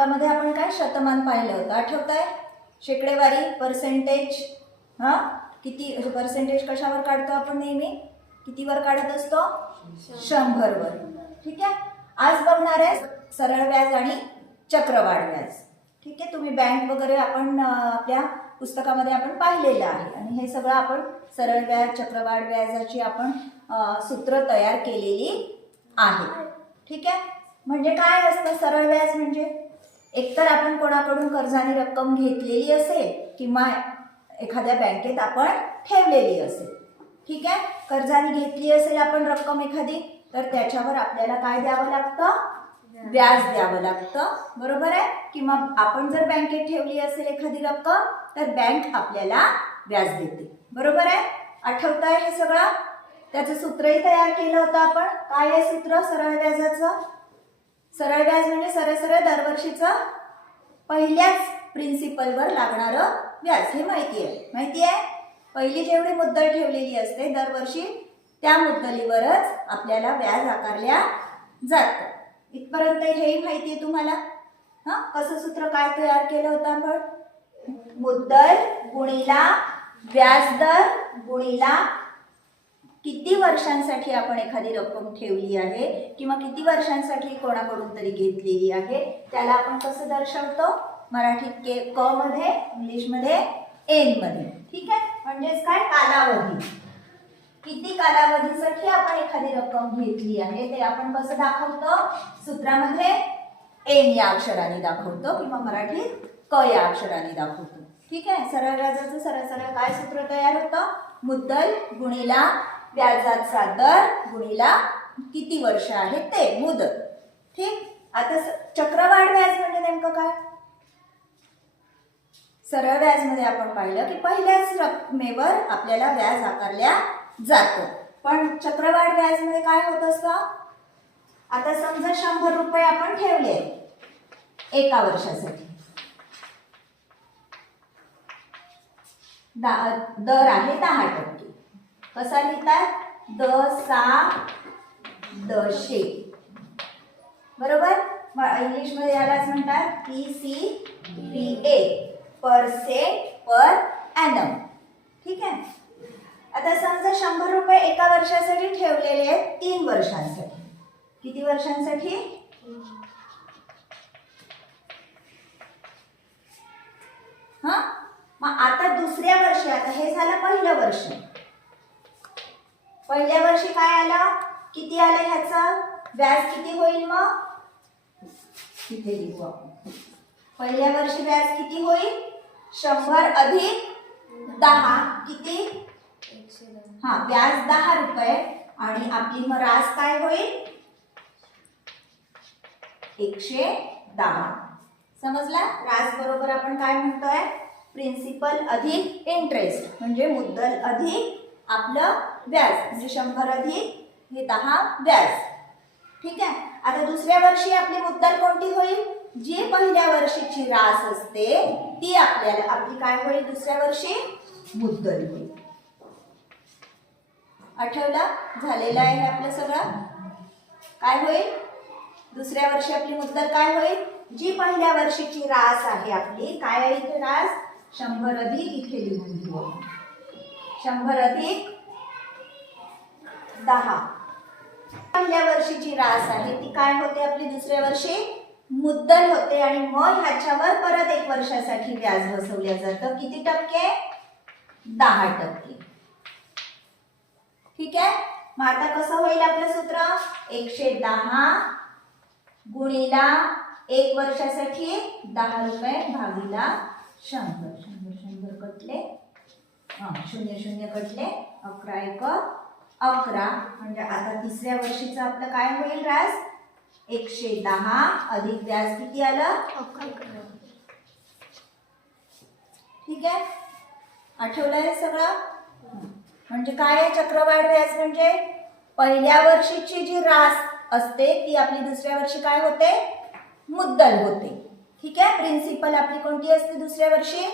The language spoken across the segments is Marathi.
पुस्तकामध्ये आपण काय शतमान पाहिलं होतं, आठवतंय? शेकडेवारी, पर्सेंटेज. किती पर्सेंटेज कशावर काढतो आपण नेहमी? कितीवर काढत असतो? 100 वर. ठीक आहे. आज बघणार आहे सरळ व्याज आणि चक्रवाढ व्याज. ठीक आहे. तुम्ही बँक वगैरे आपण आपल्या पुस्तकामध्ये आपण पाहिलेलं आहे आणि हे सगळं आपण सरळ व्याज, चक्रवाढ व्याजाची आपण सूत्र तयार केलेली आहे. ठीक आहे. म्हणजे काय असतं सरळ व्याज म्हणजे? एकतर आपण कोणाकडून कर्जाने रक्कम घेतलेली असेल किंवा एखाद्या बँकेत आपण ठेवलेली असेल. ठीक आहे. कर्जाने घेतली असेल आपण रक्कम एखादी, तर त्याच्यावर आपल्याला काय द्यावं लागतं? व्याज द्यावं लागतं. बरोबर आहे. किंवा आपण जर बँकेत ठेवली असेल एखादी रक्कम, तर बँक आपल्याला व्याज देते. बरोबर आहे. आठवतंय हे सगळं? त्याचं सूत्रही तयार केलं होतं आपण. काय आहे सूत्र सरळ व्याजाचं? सरळ व्याज म्हणजे सरळ दरवर्षीचं पहिल्याच प्रिन्सिपलवर लागणारं व्याज. हे माहिती आहे. पहिली जेवढी मुद्दल ठेवलेली असते दरवर्षी, त्या मुद्दलीवरच आपल्याला व्याज आकारल्या जातं. इथपर्यंत हेही माहिती आहे तुम्हाला? कसं सूत्र काय तयार केलं होतं आपण? मुद्दल गुणिला व्याजदर गुणिला किती वर्षांसाठी आपण एखादी रक्कम ठेवली आहे किंवा किती वर्षांसाठी कोणाकडून तरी घेतलेली आहे, त्याला आपण कसं दर्शवतो? मराठीत क मध्ये, इंग्लिशमध्ये एन मध्ये. ठीक आहे. म्हणजेच काय? कालावधी. किती कालावधीसाठी आपण एखादी रक्कम घेतली आहे ते आपण कसं दाखवतो? सूत्रामध्ये एन या अक्षराने दाखवतो किंवा मराठीत क या अक्षराने दाखवतो. ठीक आहे. सरळ व्याजाचं सरळ काय सूत्र तयार होतं? मुद्दल गुणिला व्याजाचा दर गुणिला किती वर्ष आहे ते, मुदत. ठीक. आता चक्रवाढ व्याज म्हणजे नेमकं काय? सरळ व्याज मध्ये आपण पाहिलं की पहिल्याच रकमेवर आपल्याला व्याज आकारल्या जातं. पण चक्रवाढ व्याज मध्ये काय होत असतं? आता समजा 100 रुपये आपण ठेवले एका वर्षासाठी, दर आहे 10%. कसा लिहितात? दशे. बरोबर. इंग्लिश मध्ये यालाच म्हणतात PCPA, परसेंट पर ॲनम. ठीक आहे. आता समजा 100 रुपये एका वर्षासाठी ठेवलेले आहेत 3 वर्षांसाठी. किती वर्षांसाठी? मग आता दुसऱ्या वर्षी, आता हे झालं पहिलं वर्ष. पहिल्या वर्षी काय आलं? किती आलं ह्याचं व्याज? किती होईल मग? तिथे लिहू आपण. पहिल्या वर्षी व्याज किती होईल? 100 अधिक 10. किती? 110. व्याज 10 रुपये आणि आपली मग रास काय होईल? 110. समजला? रास बरोबर आपण काय म्हणतोय? प्रिन्सिपल अधिक इंटरेस्ट म्हणजे मुद्दल अधिक आपलं व्याज, म्हणजे 100 अधिक हे 10 व्याज. ठीक आहे. आता दुसऱ्या वर्षी आपली मुद्दल कोणती होईल? जी पहिल्या वर्षीची रास असते ती आपल्याला आपली काय होईल? दुसऱ्या वर्षी मुद्दल होईल. आठवलं? झालेलं आहे हे आपलं सगळं. काय होईल? दुसऱ्या वर्षी आपली मुद्दल काय होईल? जी पहिल्या वर्षीची रास आहे आपली, काय आहे इथे रास? 100 अधिक, इथे लिहून घेऊ 100 अधिक 10. पहिल्या वर्षीची रास आहे ती काय होते आपली? दुसऱ्या वर्षी मुद्दल होते आणि मग ह्याच्यावर परत 1 वर्षासाठी व्याज बसवल्या जातं. किती टक्के? 10%. ठीक आहे. मग आता कसं होईल आपलं सूत्र? 110 गुणिला 1 वर्षासाठी 10 रुपये भागिला 100. 100 कटले, 0 कटले, 11 1 11. म्हणजे आता तिसऱ्या वर्षीचं आपलं काय होईल रास? 110 अधिक व्याज किती आलं? 11. ठीक आहे. आठवलंय सगळं? म्हणजे काय आहे चक्रवाढ व्याज म्हणजे? पहिल्या वर्षीची जी रास असते ती आपली दुसऱ्या वर्षी काय होते? मुद्दल होते. ठीक आहे. प्रिन्सिपल आपली कोणती असते दुसऱ्या वर्षी?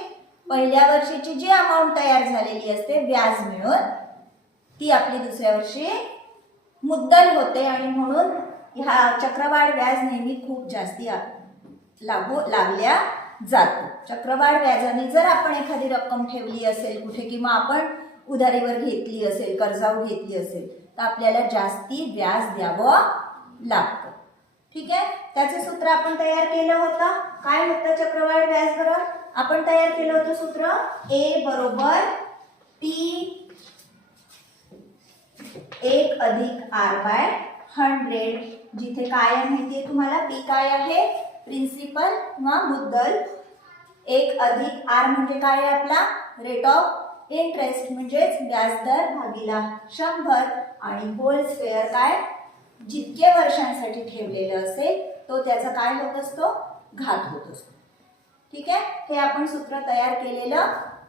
पहिल्या वर्षीची जी अमाऊंट तयार झालेली असते व्याज मिळून, ती आपली दुसऱ्या वर्षी मुद्दल होते आणि म्हणून ह्या चक्रवाढ व्याज नेहमी खूप जास्ती लागल्या जातो. चक्रवाढ व्याजाने जर आपण एखादी रक्कम ठेवली असेल कुठे किंवा आपण उधारीवर घेतली असेल, कर्जावर घेतली असेल, तर आपल्याला जास्ती व्याज द्यावं लागतं. ठीक आहे. त्याचे सूत्र आपण तयार केलं होतं. काय होतं चक्रवाढ व्याज दर? आपण तयार केलं होतं सूत्र A बरोबर P 1 अधिक R/100. जिथे काय आहे माहितीये तुम्हाला? P काय आहे? प्रिन्सिपल किंवा मुद्दल. 1 अधिक R म्हणजे काय आहे आपला? रेट ऑफ इंटरेस्ट म्हणजेच व्याजदर भागिला 100 आणि होल स्क्वेअर काय? जितके वर्षांसाठी ठेवलेलं असेल तो त्याचा काय होत असतो? घात होत असतो. ठीक आहे. हे आपण सूत्र तयार केलेलं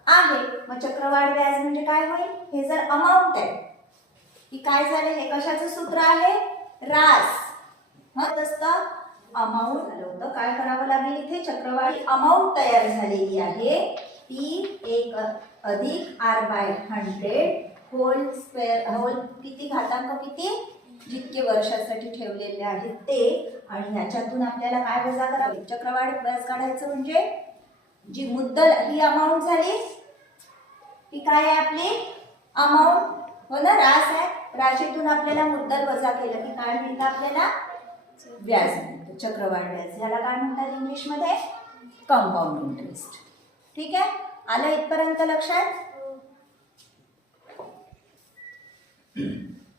आहे. मग चक्रवाढ व्याज म्हणजे काय होईल? हे जर अमाऊंट आहे की काय झालं? हे कशाचं सूत्र आहे? रास. मग असतं अमाऊंट झालं होतं. काय करावं लागेल इथे? चक्रवाढी अमाऊंट तयार झालेली आहे ती 1 अधिक R/100 होल स्क्वेअर. होल किती? घातांक किती? जितके वर्षासाठी ठेवलेले आहेत ते. आणि ह्याच्यातून आपल्याला काय वजा करावे? चक्रवाढ व्याज काढायचं म्हणजे जी मुद्दल ही अमाऊंट झाली ती काय आहे आपली? अमाऊंट. हो ना? रास आहे. राशीतून आपल्याला मुद्दल वजा केलं की काय मिळतं आपल्याला? व्याज मिळतं. चक्रवाढ व्याज याला काय म्हणतात इंग्लिश मध्ये? Compound interest. ठीक आहे. आलं इथपर्यंत लक्षात?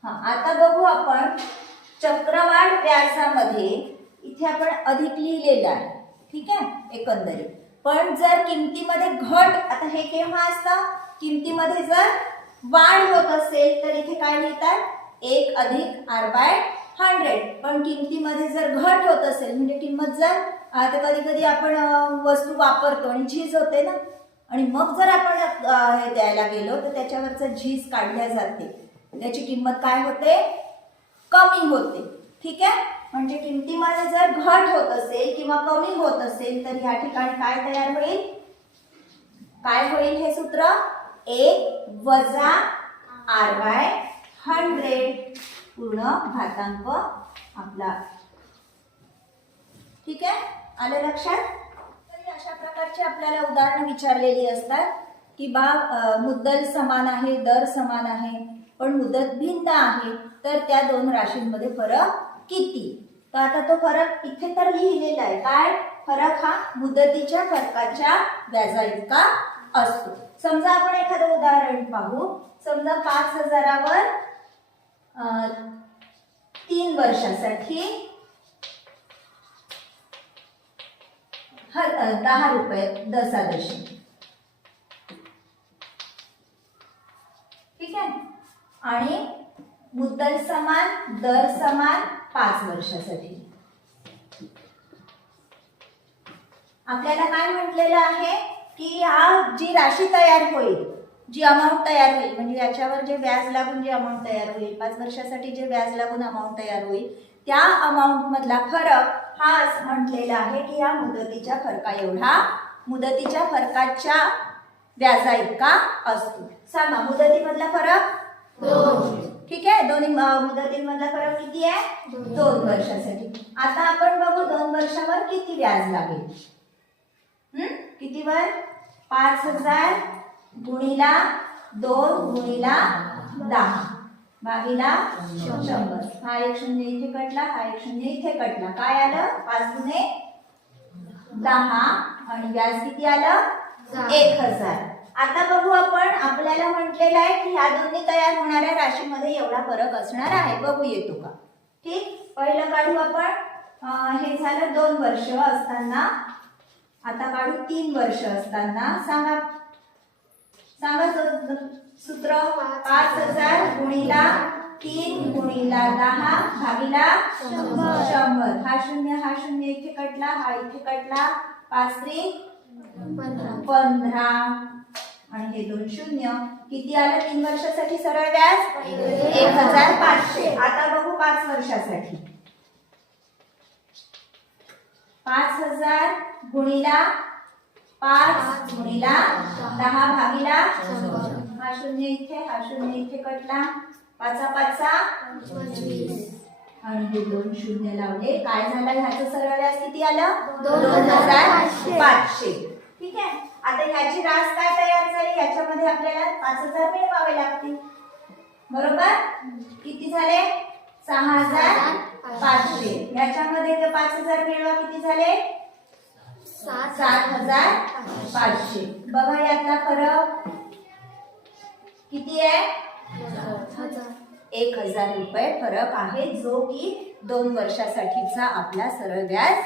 हा. आता बघू आपण चक्रवाढ व्याजामध्ये इथे आपण अधिक लिहिलेलं आहे. ठीक आहे एकंदरीत. पण जर किमतीमध्ये घट, आता हे केव्हा असतं? किमतीमध्ये जर वाढ होत असेल तर इथे काय लिहितात? 1 अधिक R/100. पण किमतीमध्ये जर घट होत असेल म्हणजे किंमत जर आता कधी कधी आपण वस्तू वापरतो आणि झीज होते ना, आणि मग जर आपण हे द्यायला गेलो तर त्याच्यावरचं झीज काढल्या जाते. त्याची किंमत काय होते? कमी होते. ठीक आहे. म्हणजे किमतीमध्ये जर घट होत असेल किंवा कमी होत असेल तर या ठिकाणी काय तयार होईल? काय होईल हे सूत्र? 1 वजा R/100 पूर्ण घातांक आपला. ठीक आहे. आलं लक्षात? तर अशा प्रकारची आपल्याला उदाहरणं विचारलेली असतात की मुद्दल समान आहे, दर समान आहे, पण मुदत भिन्न आहे, तर त्या दोन राशींमध्ये फरक किती? तर आता तो फरक इथे तर लिहिलेला आहे. काय फरक? हा मुदतीच्या फरकाच्या व्याजा इतका असतो. समजा आपण एखादं उदाहरण पाहू. समजा 5,000वर 3 वर्षासाठी 10 रुपये दशादशी. ठीक आहे. आणि मुद्दल समान, दर समान 5 वर्षासाठी. आपल्याला काय म्हटलेलं आहे की हा जी राशी तयार होईल, जी अमाऊंट तयार होईल, म्हणजे याच्यावर जे व्याज लागून जे अमाऊंट तयार होईल, 5 वर्षासाठी जे व्याज लागून अमाऊंट तयार होईल, त्या अमाऊंट मधला फरक हा असं म्हटलेला आहे की या मुदतीच्या फरका एवढा, मुदतीच्या फरकाच्या व्याजा इतका असतो. सांगा मुदतीमधला फरक? 2. ठीक आहे. दोन्ही मुदतीमधला फरक किती आहे? 2 वर्षासाठी. आता आपण बघू 2 वर्षावर किती व्याज लागेल. किती वर? 5,000 गुणिला 2 गुणिला 10 भागिला 100. हा एक शून्य इथे कटला, हा एक शून्य इथे कटला. काय आलं? 5 गुणे 10 आणि व्याज किती आलं? 1,000. आता बघू आपण. आपल्याला म्हटलेलं आहे की ह्या दोन्ही तयार होणाऱ्या राशीमध्ये एवढा फरक असणार आहे. बघू येतो का? ठीक. पहिलं काढू आपण. हे झालं 2 वर्ष असताना. आता काढू 3 वर्ष असताना. सांगा सूत्र. 5,000 गुणिला 3 गुणिला 10 भागिला 100. हा शून्य इथे कटला, हा इथे कटला. 5 3 15 आणि हे 2 शून्य. किती आलं 3 वर्षासाठी सरळ व्याज? 1,500. आता बघू 5 वर्षासाठी. 5,000 गुणिला 5 गुणिला 10 भागिला 100. हा शून्य इथे, हा शून्य इथे कटला. 5 5 25. आणि हे 2 शून्य लावले, काय झालं ह्याचं सरळ व्याज किती आलं? 2500. ठीक आहे. आता ह्याची रास काय तयार झाली? ह्याच्यामध्ये आपल्याला 5000 मिळवावे लागतील, बरोबर? किती झाले? 6500. ह्याच्यामध्ये ते 5000 मिळवा, किती झाले? 7500. बघा यातला फरक किती आहे? 1000 रुपये फरक आहे, जो की 2 वर्षासाठीचा आपला सरळ व्याज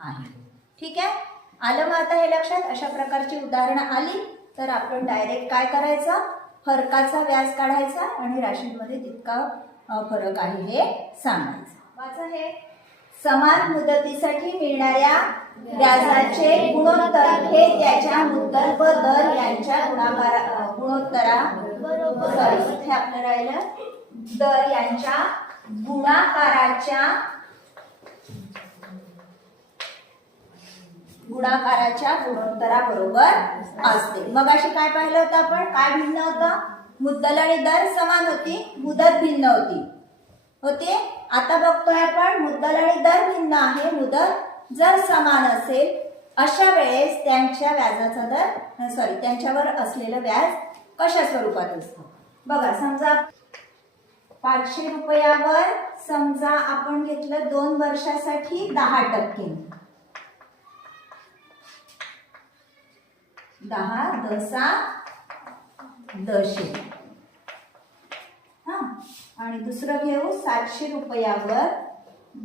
आहे. ठीक आहे, आलं मग आता हे लक्षात? अशा प्रकारची उदाहरणं आली तर आपण डायरेक्ट काय करायचं? फरकाचा व्याज काढायचा आणि राशींमध्ये तितका फरक आहे हे सांगायचं. वाचा हे. समान मुदतीसाठी मिळणाऱ्या व्याजाचे गुणोत्तर हे त्याच्या मुद्दल व दर यांच्या इथे आपलं राहिलं दर यांच्या गुणाकाराच्या गुणोत्तराबरोबर असते. मग अशी काय पाहिलं होतं आपण? काय भिन्न होतं? मुद्दल आणि दर समान होती, मुदत भिन्न होते. आता बघतोय आपण मुद्दल आणि दर भिन्न आहे, मुदत जर समान असेल अशा वेळेस त्यांच्या व्याजाचा दर त्यांच्यावर असलेलं व्याज कशा स्वरूपात असतं? बघा, समजा 500 रुपयावर समजा आपण घेतलं 2 वर्षासाठी 10%. 10 10 10. आणि दुसरं घेऊ 700 रुपयावर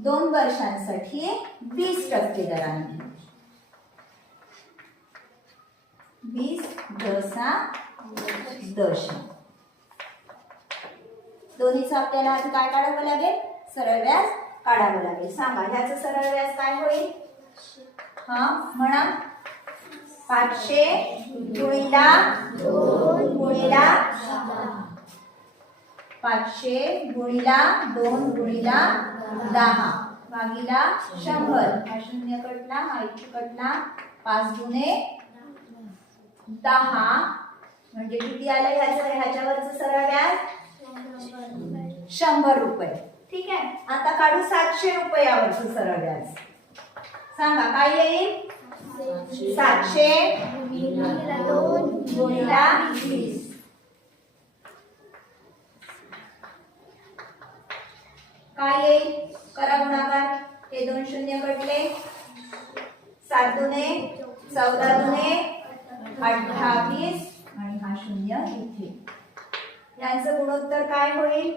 2 वर्षांसाठी 20% दराने. 20 10 10. दोन्हीचं आपल्याला आधी काय काढावं लागेल? सरळ व्याज काढावं लागेल. सांगा ह्याचं सरळ व्याज काय होईल? म्हणा. 500 गुणिला 2 गुणिला 500 गुणिला 2 गुणिला 10 भागिला 100. हा 0 कटला, हा 1 कटला, 5 गुणे 10 म्हणजे किती आलं ह्याच्यावरचं सरळ व्याज? 100 रुपये. ठीक आहे, आता काढू 700 रुपयावरचं सरळ व्याज. सांगा काय येईल? 700 गुणिला 20. काय येईल? करा गुणाकार. हे 2 शून्य कटले, 7 दुने 14 दुने 28 आणि हा 0 इथे. यांचं गुणोत्तर काय होईल?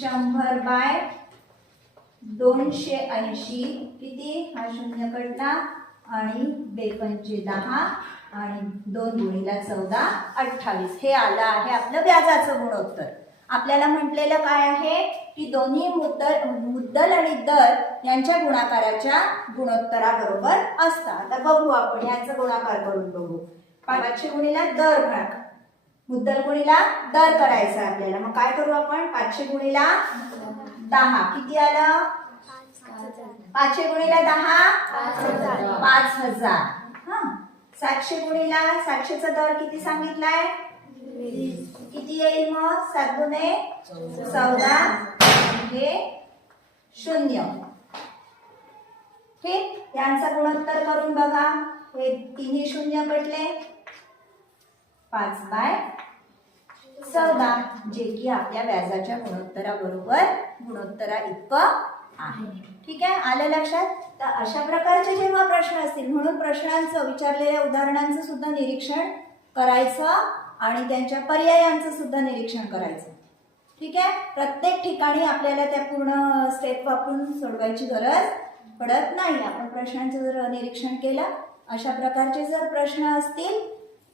100/280. किती? हा 0 कटला आणि 2 10 आणि 2 गुणिला 14 28. हे आलं आहे आपलं व्याजाचं गुणोत्तर. आपल्याला म्हटलेलं काय आहे की दोन्ही मुद्दल आणि दर यांच्या गुणाकाराच्या गुणोत्तराबरोबर असतात. आता बघू आपण याचा गुणाकार करून बघू. 500 गुणिला दर भाग मुद्दल गुणिला दर करायचा आपल्याला. मग काय करू आपण? 500 गुणिला 10 किती आलं? 500 गुणिला 10 5000. 700 गुणिला 700चा दर किती सांगितलाय? किती येईल मग? 7 दुने 14 हे 0. ठीक, यांचा गुणोत्तर करून बघा. हे तिन्ही 0 कटले, 5/14 जे की आपल्या व्याजाच्या गुणोत्तरा इतकं आहे. ठीक आहे, आलं लक्षात? तर अशा प्रकारचे जेव्हा प्रश्न असतील, म्हणून प्रश्नांचं विचारलेल्या उदाहरणांचं सुद्धा निरीक्षण करायचं आणि त्यांच्या पर्यायांचं सुद्धा निरीक्षण करायचं. ठीक आहे, प्रत्येक ठिकाणी आपल्याला त्या पूर्ण स्टेप वापरून सोडवायची गरज पडत नाही. आपण प्रश्नांचं जर निरीक्षण केलं, अशा प्रकारचे जर प्रश्न असतील,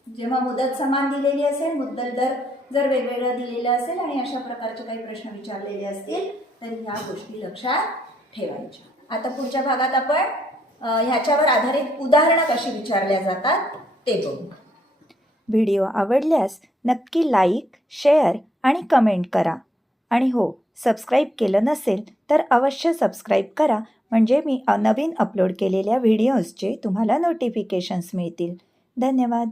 जेव्हा मुदत समान दिलेली असेल, मुद्दल दर जर वेगवेगळं दिलेलं असेल आणि अशा प्रकारचे काही प्रश्न विचारलेले असतील तर ह्या गोष्टी लक्षात ठेवायच्या. आता पुढच्या भागात आपण ह्याच्यावर आधारित उदाहरणं कशी विचारल्या जातात ते बघू. व्हिडिओ आवडल्यास नक्की लाईक, शेअर आणि कमेंट करा. आणि हो, सबस्क्राईब केलं नसेल तर अवश्य सबस्क्राईब करा, म्हणजे मी नवीन अपलोड केलेल्या व्हिडिओजचे तुम्हाला नोटिफिकेशन्स मिळतील. धन्यवाद.